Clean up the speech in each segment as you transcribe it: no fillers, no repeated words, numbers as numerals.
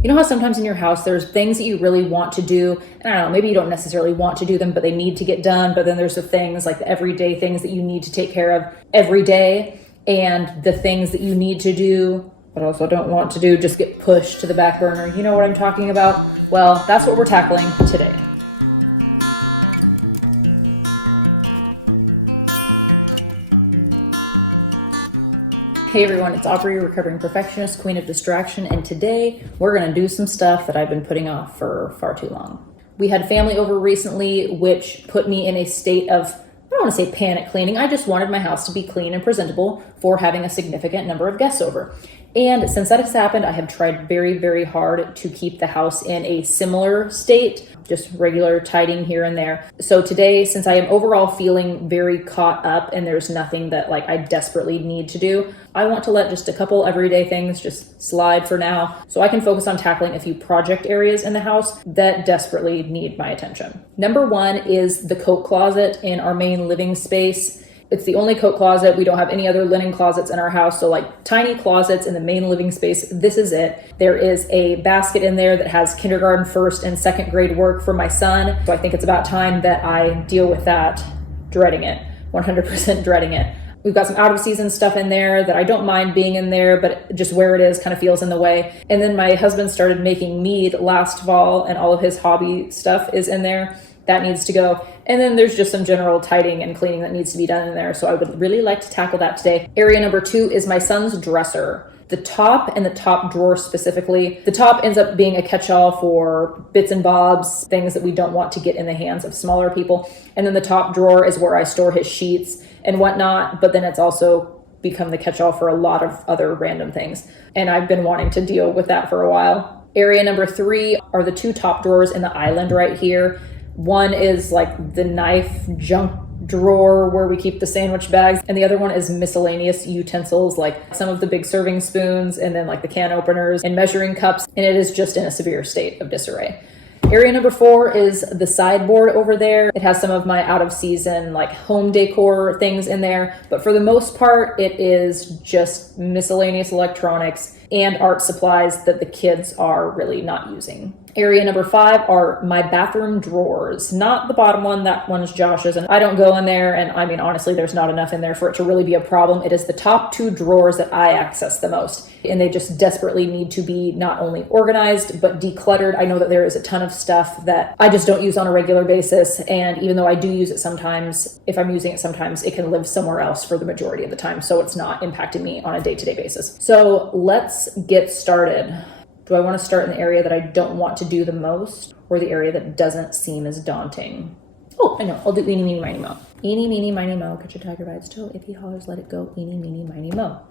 You know how sometimes in your house there's things that you really want to do, and I don't know, maybe you don't necessarily want to do them, but they need to get done, but then there's the things like the everyday things that you need to take care of every day, and the things that you need to do but also don't want to do just get pushed to the back burner. You know what I'm talking about? Well, that's what we're tackling today. Hey everyone, it's Aubrey, recovering perfectionist, queen of distraction, and today we're gonna do some stuff that I've been putting off for far too long. We had family over recently, which put me in a state of, I don't want to say panic cleaning, I just wanted my house to be clean and presentable for having a significant number of guests over. And since that has happened, I have tried very, very hard to keep the house in a similar state, just regular tidying here and there. So today, since I am overall feeling very caught up and there's nothing that like I desperately need to do, I want to let just a couple everyday things just slide for now so I can focus on tackling a few project areas in the house that desperately need my attention. Number one is the coat closet in our main living space. It's the only coat closet. We don't have any other linen closets in our house. So like tiny closets in the main living space, this is it. There is a basket in there that has kindergarten, first and second grade work for my son. So I think it's about time that I deal with that, dreading it, 100% dreading it. We've got some out of season stuff in there that I don't mind being in there, but just where it is kind of feels in the way. And then my husband started making mead last fall and all of his hobby stuff is in there. That needs to go. And then there's just some general tidying and cleaning that needs to be done in there. So I would really like to tackle that today. Area number two is my son's dresser. The top and the top drawer specifically. The top ends up being a catch-all for bits and bobs, things that we don't want to get in the hands of smaller people. And then the top drawer is where I store his sheets and whatnot. But then it's also become the catch-all for a lot of other random things. And I've been wanting to deal with that for a while. Area number three are the two top drawers in the island right here. One is like the knife junk drawer where we keep the sandwich bags, and the other one is miscellaneous utensils like some of the big serving spoons and then like the can openers and measuring cups, and it is just in a severe state of disarray. Area number four is the sideboard over there. It has some of my out of season like home decor things in there, but for the most part it is just miscellaneous electronics and art supplies that the kids are really not using. Area number five are my bathroom drawers. Not the bottom one, that one's Josh's, and I don't go in there, and I mean, honestly, there's not enough in there for it to really be a problem. It is the top two drawers that I access the most, and they just desperately need to be not only organized, but decluttered. I know that there is a ton of stuff that I just don't use on a regular basis, and even though I do use it sometimes, if I'm using it sometimes, it can live somewhere else for the majority of the time, so it's not impacting me on a day-to-day basis. So let's get started. Do I want to start in the area that I don't want to do the most or the area that doesn't seem as daunting? Oh, I know. I'll do eeny, meeny, miny, mo. Eeny, meeny, miny, mo. Catch a tiger by its toe. If he hollers, let it go. Eeny, meeny, miny, mo.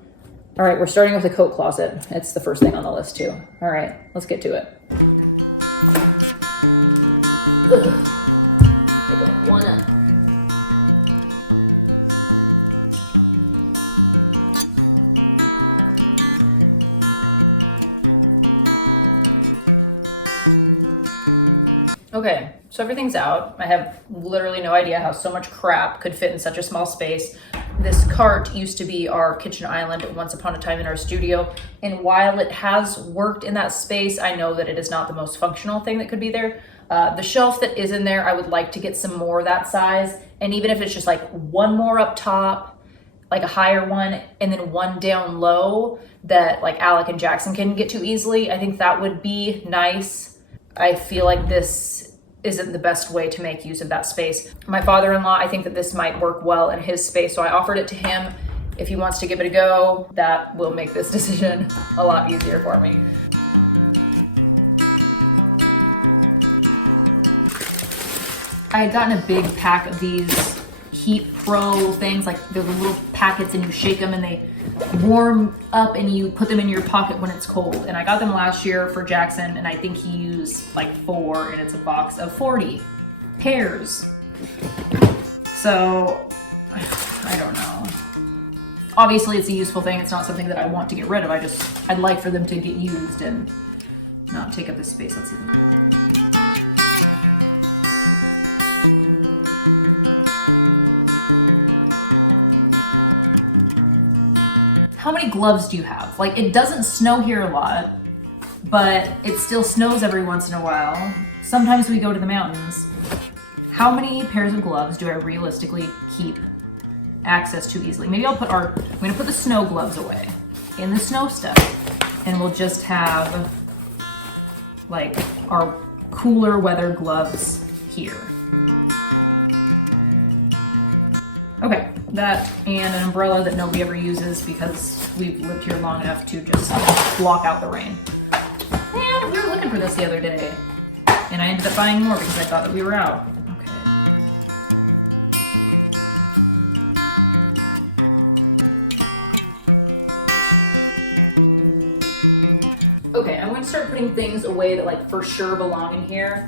All right, we're starting with the coat closet. It's the first thing on the list too. All right, let's get to it. I don't wanna. Okay, so everything's out. I have literally no idea how so much crap could fit in such a small space. This cart used to be our kitchen island once upon a time in our studio, and while it has worked in that space, I know that it is not the most functional thing that could be there. The shelf that is in there, I would like to get some more that size, and even if it's just like one more up top, like a higher one, and then one down low that like Alec and Jackson can get to easily, I think that would be nice. I feel like this isn't the best way to make use of that space. My father-in-law, I think that this might work well in his space, so I offered it to him. If he wants to give it a go, that will make this decision a lot easier for me. I had gotten a big pack of these Heat Pro things, like they're the little packets and you shake them and they warm up and you put them in your pocket when it's cold. And I got them last year for Jackson, and I think he used like 4, and it's a box of 40 pairs. So I don't know. Obviously it's a useful thing. It's not something that I want to get rid of. I'd like for them to get used and not take up this space. Let's see. Gloves do you have? Like, it doesn't snow here a lot, but it still snows every once in a while. Sometimes we go to the mountains. How many pairs of gloves do I realistically keep access to easily? Maybe I'm gonna put the snow gloves away in the snow stuff, and we'll just have like our cooler weather gloves here. Okay, that and an umbrella that nobody ever uses because we've lived here long enough to just block out the rain. And we were looking for this the other day, and I ended up buying more because I thought that we were out. Okay, I'm going to start putting things away that like for sure belong in here.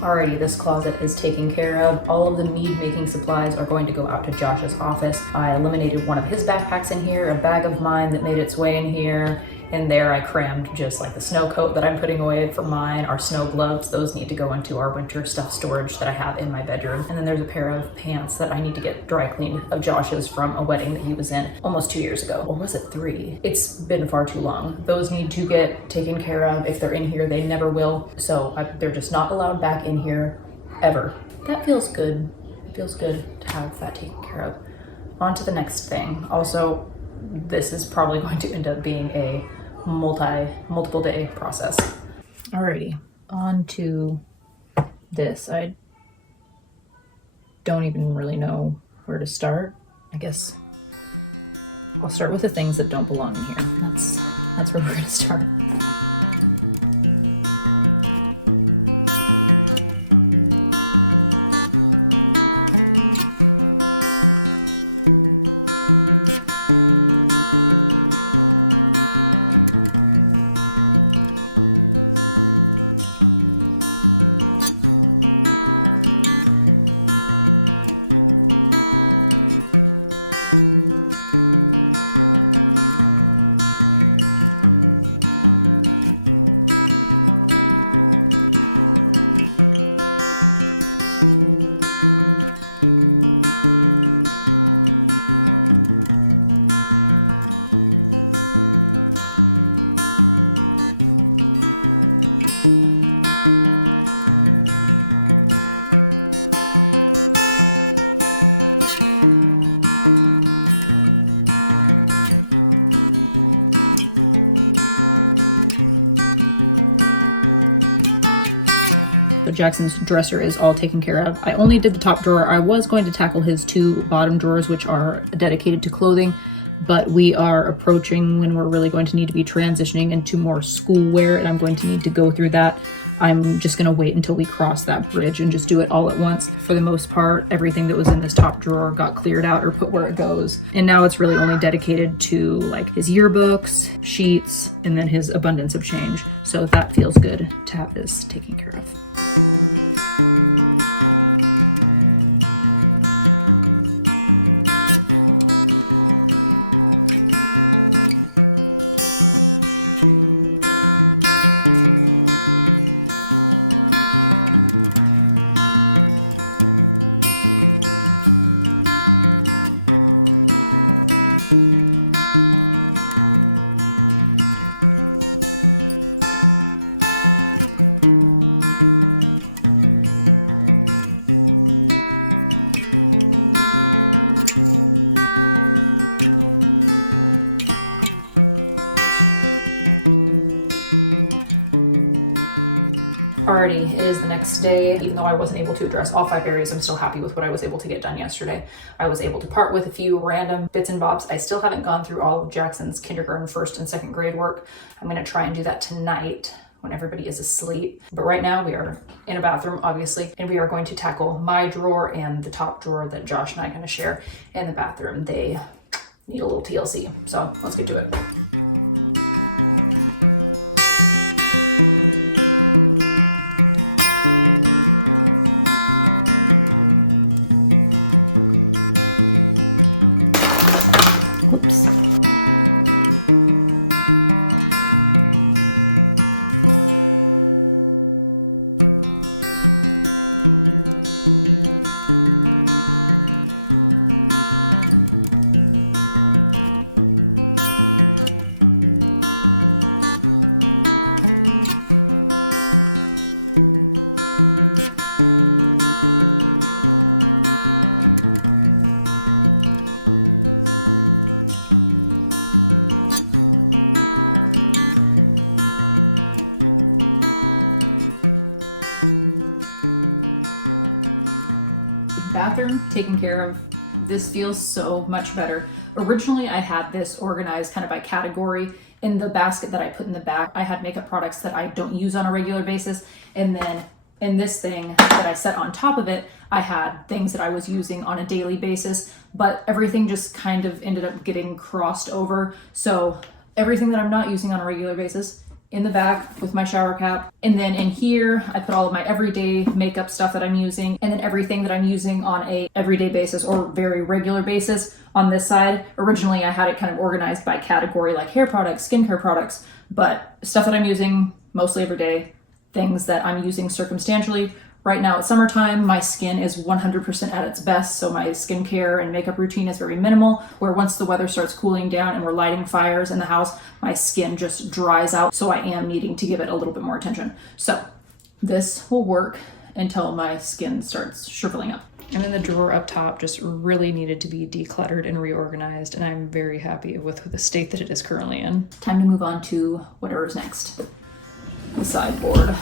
Alrighty, this closet is taken care of. All of the mead making supplies are going to go out to Josh's office. I eliminated one of his backpacks in here, a bag of mine that made its way in here. And there I crammed just like the snow coat that I'm putting away for mine, our snow gloves, those need to go into our winter stuff storage that I have in my bedroom. And then there's a pair of pants that I need to get dry cleaned of Josh's from a wedding that he was in almost 2 years ago. Or was it 3? It's been far too long. Those need to get taken care of. If they're in here, they never will. So they're just not allowed back in here ever. That feels good. It feels good to have that taken care of. On to the next thing. Also, this is probably going to end up being a multiple day process. Alrighty, on to this. I don't even really know where to start. I guess I'll start with the things that don't belong in here. That's where we're gonna start. Jackson's dresser is all taken care of. I only did the top drawer. I was going to tackle his 2 bottom drawers, which are dedicated to clothing, but we are approaching when we're really going to need to be transitioning into more schoolwear, and I'm going to need to go through that. I'm just going to wait until we cross that bridge and just do it all at once. For the most part, everything that was in this top drawer got cleared out or put where it goes, and now it's really only dedicated to like his yearbooks, sheets, and then his abundance of change. So that feels good to have this taken care of. Alrighty, it is the next day. Even though I wasn't able to address all 5 areas, I'm still happy with what I was able to get done yesterday. I was able to part with a few random bits and bobs. I still haven't gone through all of Jackson's kindergarten, 1st and 2nd grade work. I'm gonna try and do that tonight when everybody is asleep. But right now we are in a bathroom, obviously, and we are going to tackle my drawer and the top drawer that Josh and I are gonna share in the bathroom. They need a little TLC, so let's get to it. taken care of. This feels so much better. Originally, I had this organized kind of by category. In the basket that I put in the back, I had makeup products that I don't use on a regular basis. And then in this thing that I set on top of it, I had things that I was using on a daily basis, but everything just kind of ended up getting crossed over. So everything that I'm not using on a regular basis in the back with my shower cap. And then in here, I put all of my everyday makeup stuff that I'm using, and then everything that I'm using on a everyday basis or very regular basis on this side. Originally, I had it kind of organized by category, like hair products, skincare products, but stuff that I'm using mostly every day, things that I'm using circumstantially. Right now, it's summertime, my skin is 100% at its best, so my skincare and makeup routine is very minimal, where once the weather starts cooling down and we're lighting fires in the house, my skin just dries out, so I am needing to give it a little bit more attention. So this will work until my skin starts shriveling up. And then the drawer up top just really needed to be decluttered and reorganized, and I'm very happy with the state that it is currently in. Time to move on to whatever's next. The sideboard.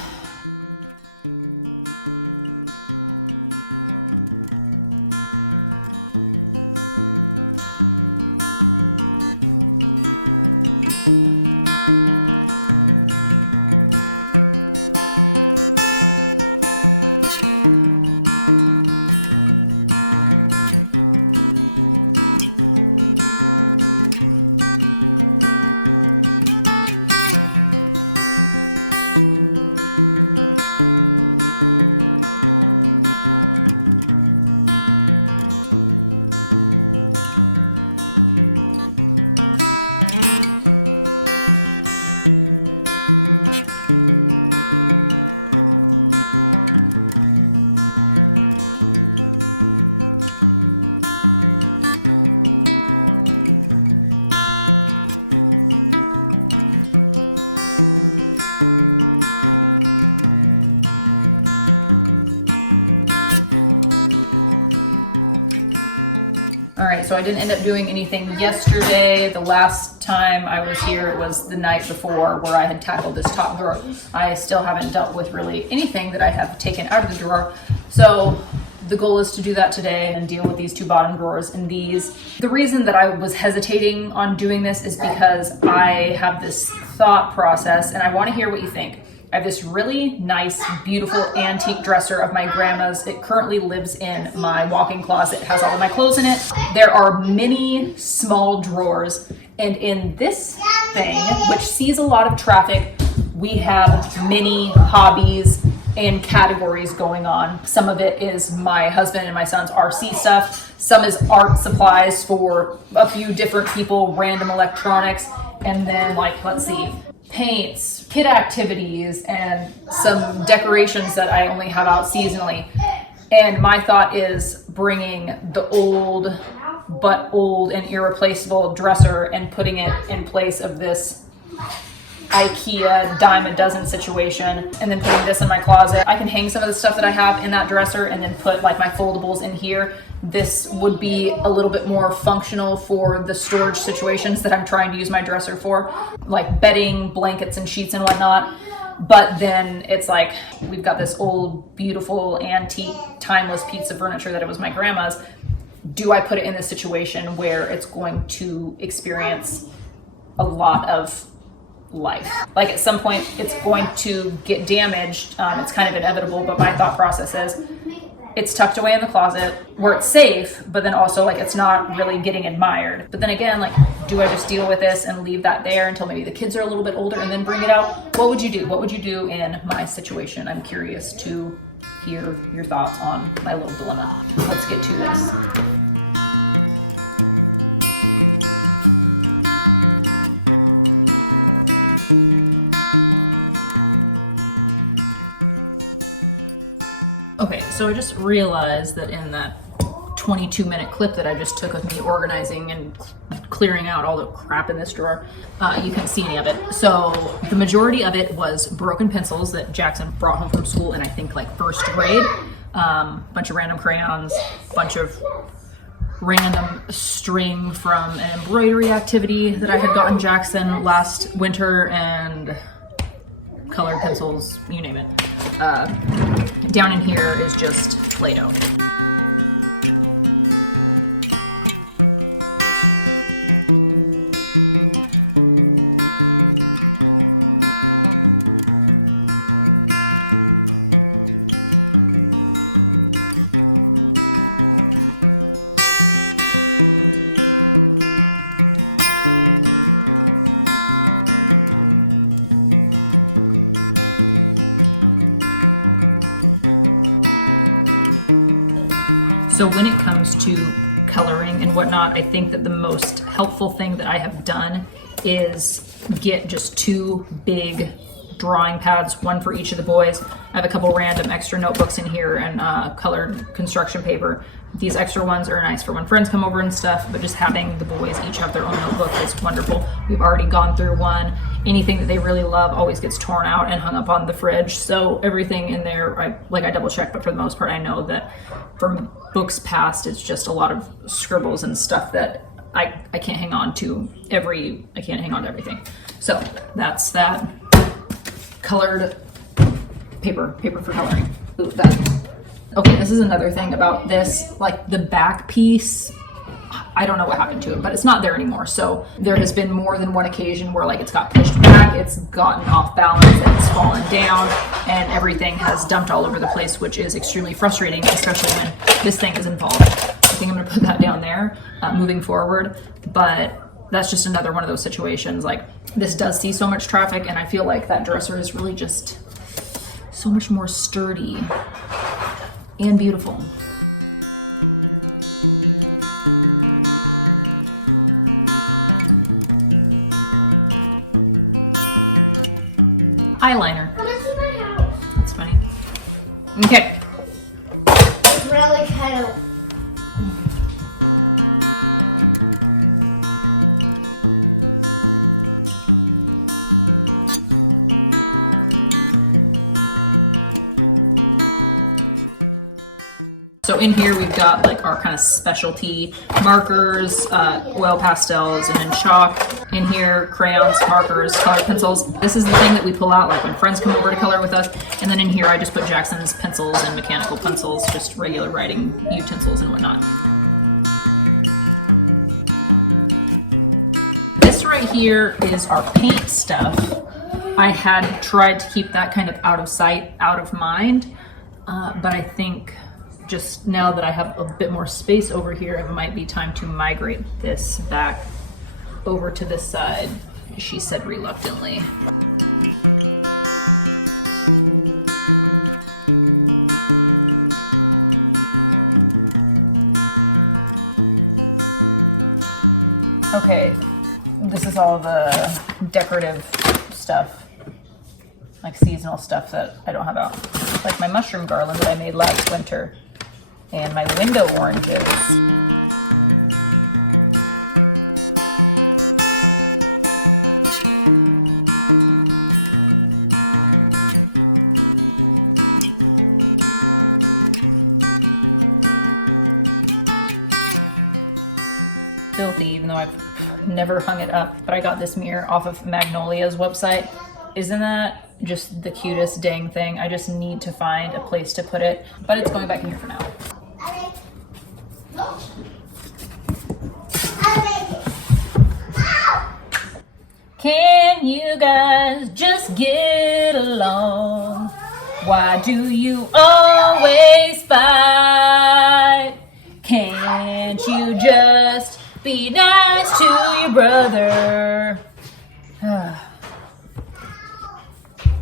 So I didn't end up doing anything yesterday. The last time I was here, it was the night before, where I had tackled this top drawer. I still haven't dealt with really anything that I have taken out of the drawer. So the goal is to do that today and deal with these two bottom drawers and these. The reason that I was hesitating on doing this is because I have this thought process, and I want to hear what you think. I have this really nice, beautiful antique dresser of my grandma's. It currently lives in my walk-in closet. It has all of my clothes in it. There are many small drawers, and in this thing, which sees a lot of traffic, we have many hobbies and categories going on. Some of it is my husband and my son's RC stuff. Some is art supplies for a few different people, random electronics, and then, like, let's see, paints, kid activities, and some decorations that I only have out seasonally. And my thought is bringing the old and irreplaceable dresser and putting it in place of this IKEA dime a dozen situation, and then putting this in my closet. I can hang some of the stuff that I have in that dresser and then put like my foldables in here. This would be a little bit more functional for the storage situations that I'm trying to use my dresser for, like bedding, blankets, and sheets and whatnot. But then it's like, we've got this old, beautiful, antique, timeless piece of furniture that it was my grandma's. Do I put it in this situation where it's going to experience a lot of life? Like, at some point it's going to get damaged. It's kind of inevitable, but my thought process is it's tucked away in the closet where it's safe, but then also like it's not really getting admired. But then again, like, do I just deal with this and leave that there until maybe the kids are a little bit older and then bring it out? What would you do? What would you do in my situation? I'm curious to hear your thoughts on my little dilemma. Let's get to this. Okay, so I just realized that in that 22-minute clip that I just took of me organizing and clearing out all the crap in this drawer, you couldn't see any of it. So the majority of it was broken pencils that Jackson brought home from school in, I think, like first grade. Bunch of random crayons, bunch of random string from an embroidery activity that I had gotten Jackson last winter, and colored pencils, you name it. Down in here is just Play-Doh. So when it comes to coloring and whatnot, I think that the most helpful thing that I have done is get just 2 big drawing pads, one for each of the boys. I have a couple random extra notebooks in here and colored construction paper. These extra ones are nice for when friends come over and stuff, but just having the boys each have their own notebook is wonderful. We've already gone through one. Anything that they really love always gets torn out and hung up on the fridge. So everything in there, I double check, but for the most part, I know that from books past, it's just a lot of scribbles and stuff that I can't hang on to I can't hang on to everything. So that's that. Colored paper for coloring. Ooh, that. Okay, this is another thing about this, like the back piece, I don't know what happened to it, but it's not there anymore. So there has been more than one occasion where like it's got pushed back, it's gotten off balance, it's fallen down, and everything has dumped all over the place, which is extremely frustrating, especially when this thing is involved. I think I'm gonna put that down there moving forward, but that's just another one of those situations. Like this does see so much traffic, and I feel like that dresser is really just so much more sturdy and beautiful. Eyeliner. That's funny. Okay. It's really kind of. So in here we've got like our kind of specialty markers, oil pastels, and then chalk. In here, crayons, markers, colored pencils. This is the thing that we pull out like when friends come over to color with us. And then in here I just put Jackson's pencils and mechanical pencils, just regular writing utensils and whatnot. This right here is our paint stuff. I had tried to keep that kind of out of sight, out of mind, but I think just now that I have a bit more space over here, it might be time to migrate this back over to this side, she said reluctantly. Okay, this is all the decorative stuff, like seasonal stuff that I don't have out. Like my mushroom garland that I made last winter. And my window oranges. Filthy, even though I've never hung it up, but I got this mirror off of Magnolia's website. Isn't that just the cutest dang thing? I just need to find a place to put it, but it's going back in here for now. Can you guys just get along? Why do you always fight? Can't you just be nice to your brother?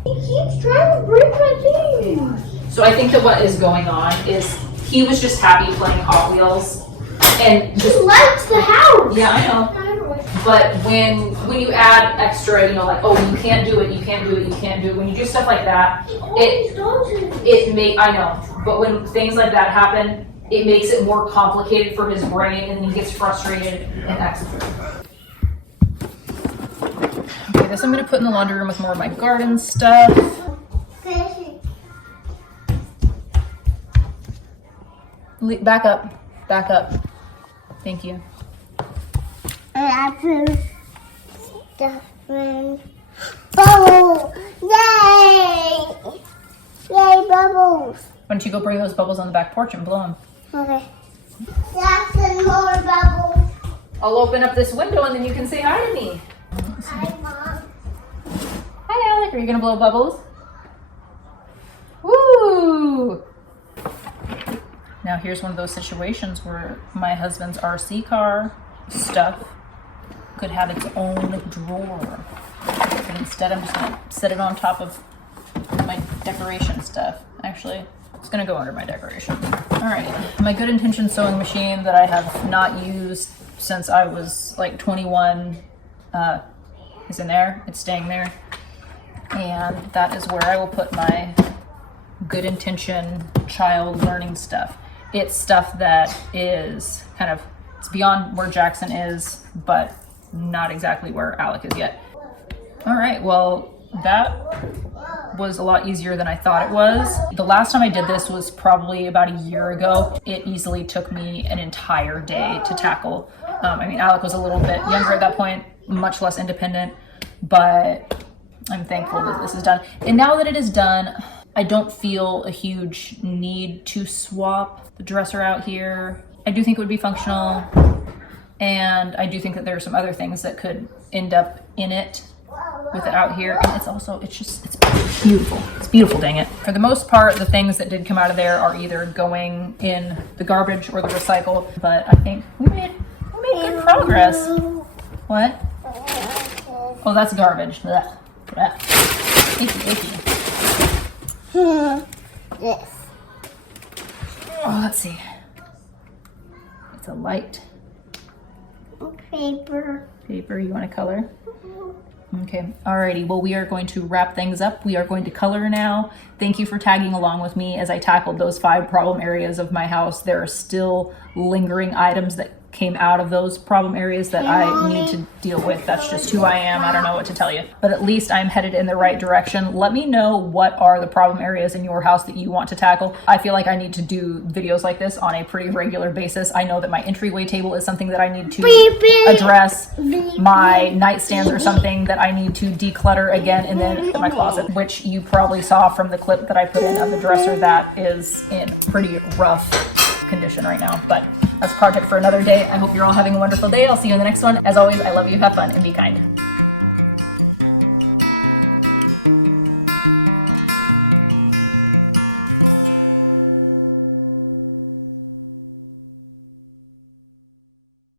He keeps trying to break my thing. So I think that what is going on is he was just happy playing Hot Wheels and just He likes the house. Yeah, I know. But when you add extra, you know, like, oh, you can't do it, you can't do it, you can't do it. When you do stuff like that, I know. But when things like that happen, it makes it more complicated for his brain, and then he gets frustrated and acts. Okay, this I'm gonna put in the laundry room with more of my garden stuff. Back up. Thank you. Bubble! Yay! Yay, bubbles! Why don't you go bring those bubbles on the back porch and blow them? Okay. Jackson, more bubbles. I'll open up this window and then you can say hi to me. Hi, Mom. Hi, Alec. Are you gonna blow bubbles? Woo! Now here's one of those situations where my husband's RC car stuff could have its own drawer. But instead I'm just gonna set it on top of my decoration stuff. Actually, It's gonna go under my decoration. All right, my good intention sewing machine that I have not used since I was like 21 is in there. It's staying there. And that is where I will put my good intention child learning stuff. It's stuff that is kind of, it's beyond where Jackson is, but not exactly where Alec is yet. All right, well, that was a lot easier than I thought it was. The last time I did this was probably about a year ago. It easily took me an entire day to tackle. I mean, Alec was a little bit younger at that point, much less independent, but I'm thankful that this is done. And now that it is done, I don't feel a huge need to swap the dresser out here. I do think it would be functional, and I do think that there are some other things that could end up in it with it out here. And it's beautiful. It's beautiful, dang it. For the most part, the things that did come out of there are either going in the garbage or the recycle, but I think we made good progress. What? Oh, that's garbage. Ugh. Ugh. Icky. Yes. Oh, let's see. It's a light Paper. paper. You want to color? Okay, alrighty. Well, we are going to wrap things up. We are going to color now. Thank you for tagging along with me as I tackled those 5 problem areas of my house. There are still lingering items that came out of those problem areas that I need to deal with. That's just who I am. I don't know what to tell you. But at least I'm headed in the right direction. Let me know what are the problem areas in your house that you want to tackle. I feel like I need to do videos like this on a pretty regular basis. I know that my entryway table is something that I need to address. My nightstands are something that I need to declutter again, and then my closet, which you probably saw from the clip that I put in of the dresser that is in pretty rough condition right now. But that's a project for another day. I hope you're all having a wonderful day. I'll see you in the next one. As always, I love you, have fun, and be kind.